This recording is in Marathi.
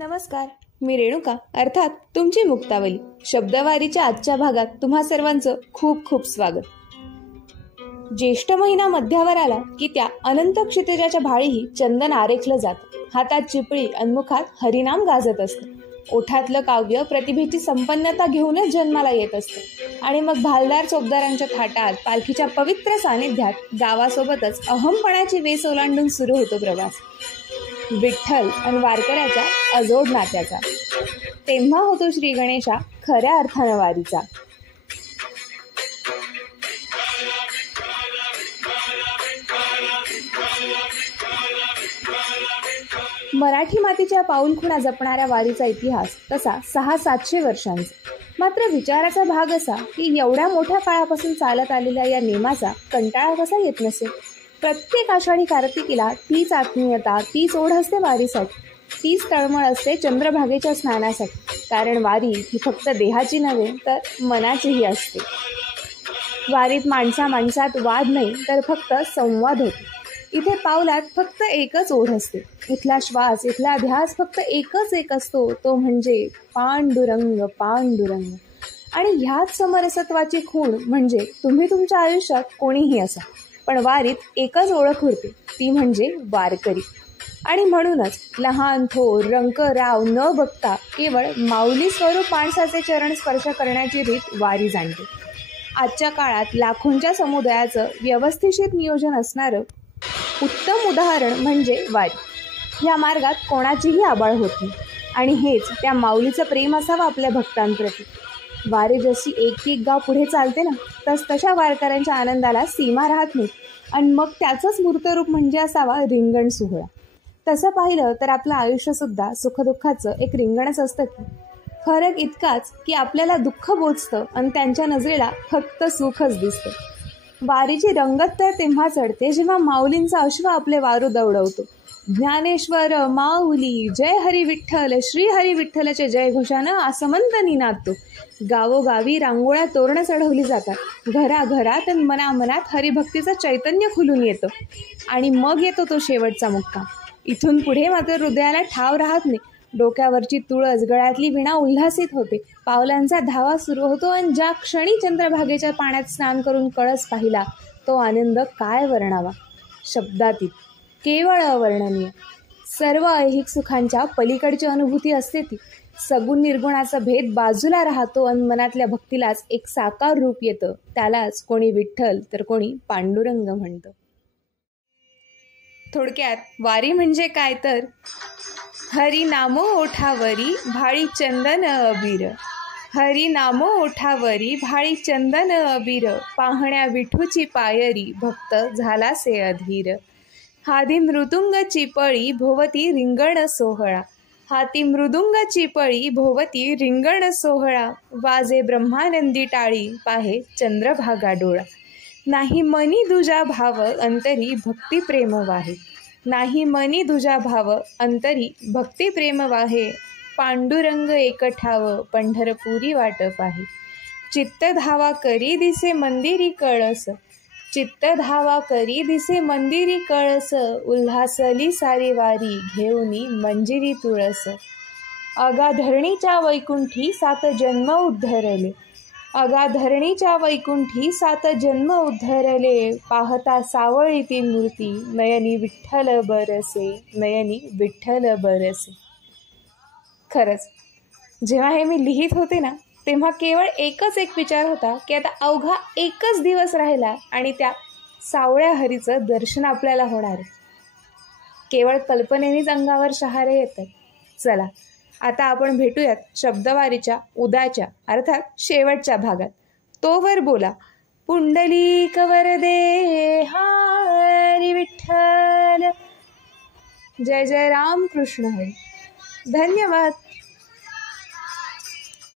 नमस्कार, मी रेणुका अर्थात तुमची मुक्तावली. शब्दवारीच्या आजच्या भागात तुम्हा सर्वांचं खूप खूप स्वागत. ज्येष्ठ महिना मध्यावर आला की त्या अनंत क्षितिजाच्या भाळीही चंदन आरेखलं जातं. हातात चिपळी अन्मुखात हरिनाम गाजत असतं. ओठातलं काव्य प्रतिभेची संपन्नता घेऊनच जन्माला येत असतं. आणि मग भालदार चोपदारांच्या थाटात पालखीच्या पवित्र सानिध्यात गावासोबतच अहमपणाची वेस ओलांडून सुरू होतो प्रवास. विठ्ठल आणि वारकऱ्याच्या अजोड नात्याचा. तेव्हा होतो श्री गणेशा खऱ्या अर्थानं वारीचा. मराठी मातीच्या पाऊलखुणा जपणाऱ्या वारीचा इतिहास तसा 600-700 वर्षांचा. मात्र विचाराचा भाग असा की एवढ्या मोठ्या काळापासून चालत आलेल्या या नेमाचा कंटाळा कसा येत नसेल. प्रत्येक आषाढी कार्तिकीला तीच आत्मीयता, तीच ओढ असते वारीसाठी, तीच तळमळ असते चंद्रभागेच्या स्नानासाठी. कारण वारी ही फक्त देहाची नव्हे तर मनाचीही असते. वारीत माणसात वाद नाही तर फक्त संवाद होतो. इथे पावलात फक्त एकच ओढ असते. इथला श्वास, इथला ध्यास फक्त एकच असतो, तो म्हणजे पांडुरंग पांडुरंग. आणि ह्याच समरसत्वाची खूण म्हणजे तुम्ही तुमच्या आयुष्यात कोणीही असा, पण वारीत एकच ओळख उरते, ती म्हणजे वारकरी. आणि म्हणूनच लहान थोर रंक राव न बघता केवळ माऊली स्वरूप माणसाचे चरण स्पर्श करण्याची रीत वारी जाणते. आजच्या काळात लाखोंच्या समुदायाचं व्यवस्थित नियोजन असणारं उत्तम उदाहरण म्हणजे वारी. या मार्गात कोणाचीही आबाळ होत नाही. आणि हेच त्या माऊलीचं प्रेम असावं आपल्या भक्तांप्रती. वारी जशी एक गाव पुढे चालते ना, तशा वारकऱ्यांच्या आनंदाला सीमा राहत नाही. आणि मग त्याचंच मूर्तरूप म्हणजे असावा रिंगण सोहळा. तसं पाहिलं तर आपलं आयुष्यसुद्धा सुखदुःखाचं एक रिंगणच असतं की. फरक इतकाच की आपल्याला दुःख बोचतं आणि त्यांच्या नजरेला फक्त सुखच दिसतं. वारीची रंगत तर तेव्हा चढते जेव्हा माऊलींचा अश्व आपले वारू दौडवतो. ज्ञानेश्वर माऊली जय हरी विठ्ठल, श्री हरी विठ्ठलाच्या जयघोषानं आसमंत निनादतो. गावोगावी रांगोळ्या तोरणं चढवली जातात. घराघरात आणि मनामनात हरिभक्तीचं चैतन्य खुलून येतं. आणि मग येतो तो शेवटचा मुक्काम. इथून पुढे मात्र हृदयाला ठाव राहत नाही. डोक्यावरची तुळस, गळ्यातली विणा उल्हासित होते. पावलांचा धावा सुरू होतो आणि ज्या क्षणी चंद्रभागेच्या पाण्यात स्नान करून कळस पाहिला, तो आनंद काय वर्णावा. शब्दातीत, केवळ अवर्णनीय. सर्व ऐहिक सुखांच्या पलीकडची अनुभूती असते ती. सगुण निर्गुणाचा भेद बाजूला राहतो आणि मनातल्या भक्तीलाच एक साकार रूप येतं. त्यालाच कोणी विठ्ठल तर कोणी पांडुरंग म्हणतं. थोडक्यात वारी म्हणजे काय तर हरी नामो ओठावरी भाळी चंदन अबीर. हरी नामो ओठावरी भाळी चंदन अबीर. पाहण्या विठूची पायरी भक्त झालासे अधीर. हाती मृदुंग चिपळी भोवती रिंगण सोहळा. हाती मृदुंग चिपळी भोवती रिंगण सोहळा. वाजे ब्रह्मानंदी टाळी पाहे चंद्रभागा डोळा. नाही मनी दुजा भाव अंतरी भक्ती प्रेम वाहे. नाही मनी दुजा भाव अंतरी भक्ती प्रेम वाहे. पांडुरंग एकठाव पंढरपुरी वाट पाहे. चित्त धावा करी दिसे मंदिरी कळस. चित्त धावा करी दिसे मंदिरी कळस. उल्हासली सारी वारी घेऊनी मंजिरी तुळस. अगाधरणीच्या वैकुंठी 7 जन्म उद्धरले. अगाधरणीच्या वैकुंठी 7 जन्म उद्धरले. पाहता सावळी ती मूर्ती नयनी विठ्ठल बरसे. नयनी विठ्ठल बरसे. खरंच जेव्हा हे मी लिहित होते ना, तेव्हा केवळ एकच विचार होता की आता अवघा एकच दिवस राहिला आणि त्या सावळ्या हरीचं दर्शन आपल्याला होणार आहे. केवळ कल्पनेनेच अंगावर शहारे येतात. चला आता आपण भेटूयात शब्दवारीच्या उद्याच्या अर्थात शेवटच्या भागात. तोवर बोला पुंडलिक वरदे हरी विठ्ठल. जय जय राम कृष्ण हरी. धन्यवाद.